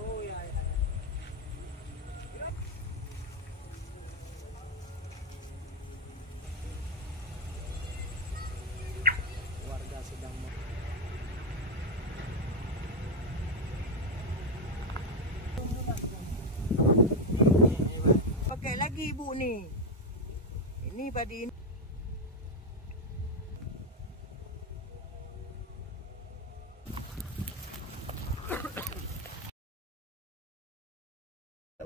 Oh ya, ya. Warga sedang pakai lagi ibu nih. Ini padi ini.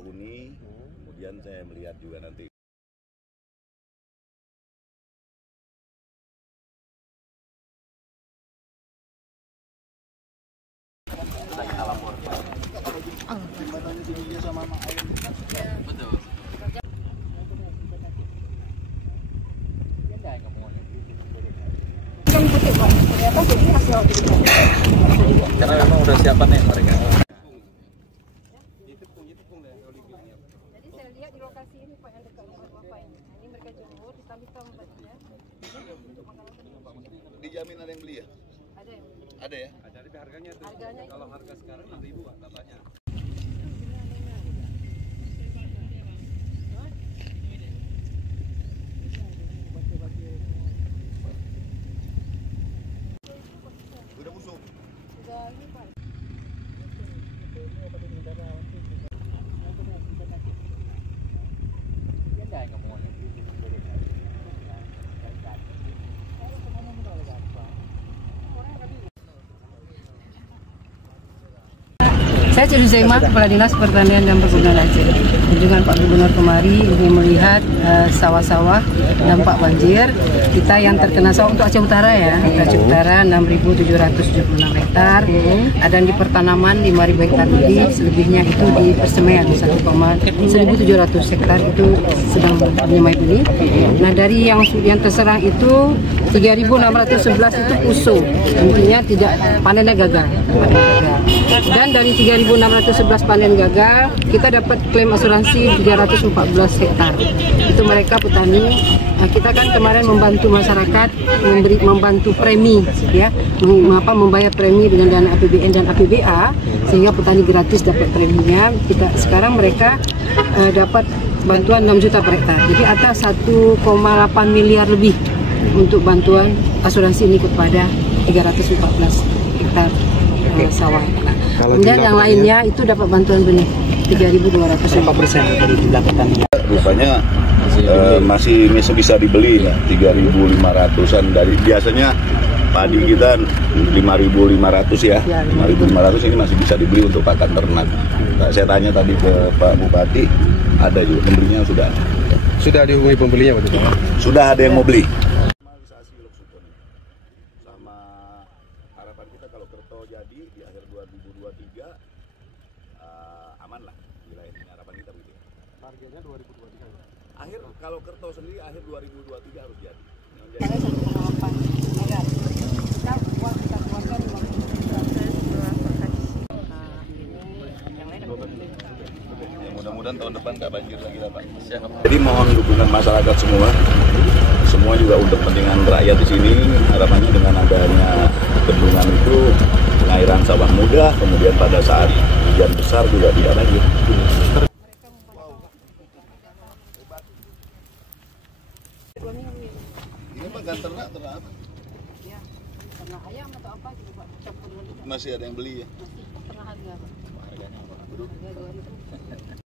Uni, kemudian saya melihat juga nanti karena memang udah siapan nih mereka. Jadi saya lihat di lokasi ini Pak yang dekat dengan Bapak ini. Ini mereka jemur, ditambah obatnya. dijamin ada yang beli ya? Ada yang beli. Ada ya? Ada, tapi harganya tuh. Harganya Kalau harga sekarang 6.000 Pak bapaknya. Udah busuk. sudah ini Pak. Saya Cili Zaimah, Kepala Dinas Pertanian dan Perkebunan Aceh. Kunjungan Pak Gubernur kemari ingin melihat sawah-sawah dampak banjir. Kita yang terkena sawah untuk Aceh Utara ya, Aceh Utara 6.776 hektar. Ada di pertanaman 5.000 hektar lebih, selebihnya itu di persemaian 1,700 hektar itu sedang menyemai benih. Nah dari yang terserang itu 3.611 itu usung, intinya tidak panennya gagal. Dan dari 3.611 panen gagal, kita dapat klaim asuransi 314 hektar. Itu mereka petani. Nah, kita kan kemarin membantu masyarakat, membantu premi, ya, membayar premi dengan dana APBN dan APBA, sehingga petani gratis dapat preminya. Sekarang mereka dapat bantuan 6 juta per hektar. Jadi atas 1,8 miliar lebih untuk bantuan asuransi ini kepada 314 hektar sawah. Kemudian yang lainnya itu dapat bantuan benih 3.200% dari jumlah petani. Rupanya masih bisa dibeli 3.500-an dari biasanya padi kita 5.500 ya. 5.500 ini masih bisa dibeli untuk pakan ternak. Nah, saya tanya tadi ke Pak Bupati, ada juga pembelinya sudah. Sudah dihubungi pembelinya waktu itu? Sudah ada yang mau beli. Sama harapan kita kalau Kerto jadi di akhir 2023 aman lah wilayah ini, harapan kita begitu. Targetnya 2023. Akhir kalau Kerto sendiri akhir 2023 harus jadi. Mudah-mudahan tahun depan nggak banjir lagi lah Pak. Jadi mohon dukungan masyarakat semua juga untuk kepentingan rakyat di sini. Harapannya dengan adanya bendungan itu pengairan sawah mudah, kemudian pada saat hujan besar juga tidak banjir. Ini Pak ternak apa? Ya, ternak ayam atau apa gitu Pak, campur dengan Masih ada yang beli ya? ternak harga Pak. Harganya apa? Harga 2.000.